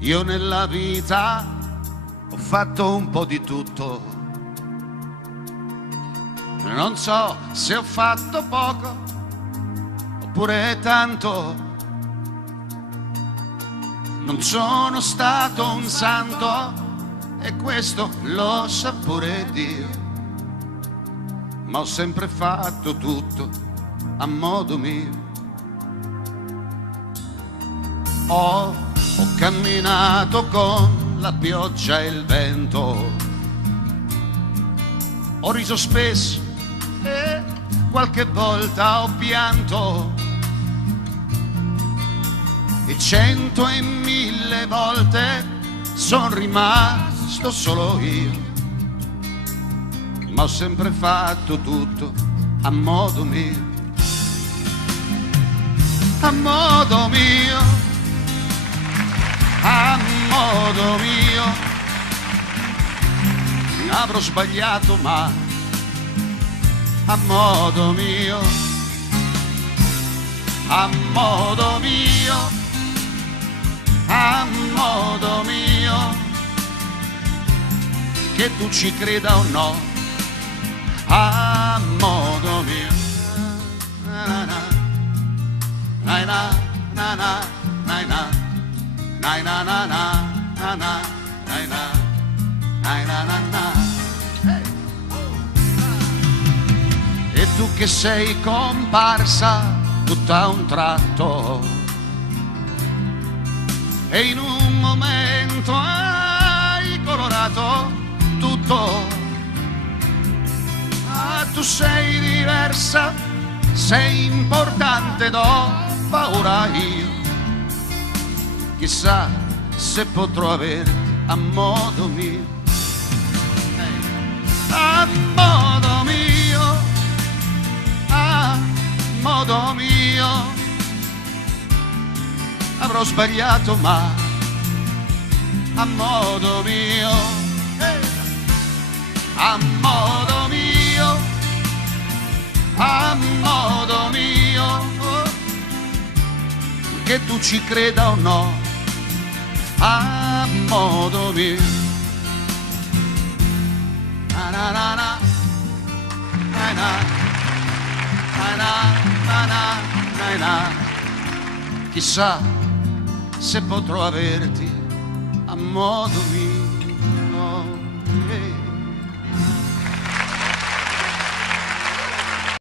Io nella vita ho fatto un po' di tutto, non so se ho fatto poco oppure tanto, non sono stato un santo e questo lo sa pure Dio, ma ho sempre fatto tutto a modo mio. Ho camminato con la pioggia e il vento, ho riso spesso e qualche volta ho pianto, e 100 e 1000 volte son rimasto solo io, ma ho sempre fatto tutto a modo mio, a modo mio, a modo mio. Avrò sbagliato ma a modo mio, a modo mio, a modo mio, che tu ci creda o no, a modo mio. Na na na na na na na na. Na na na na na na na na na. E tu che sei comparsa tutta un tratto e in un momento hai colorato tutto, ah, tu sei diversa, sei importante, do paura io. Chissà se potrò averti a modo mio, a modo mio, a modo mio. Avrò sbagliato ma a modo mio, a modo mio, a modo mio, che tu ci creda o no, a modo mio. Na na na na na na na na na na. Chissà se potrò averti a modo mio.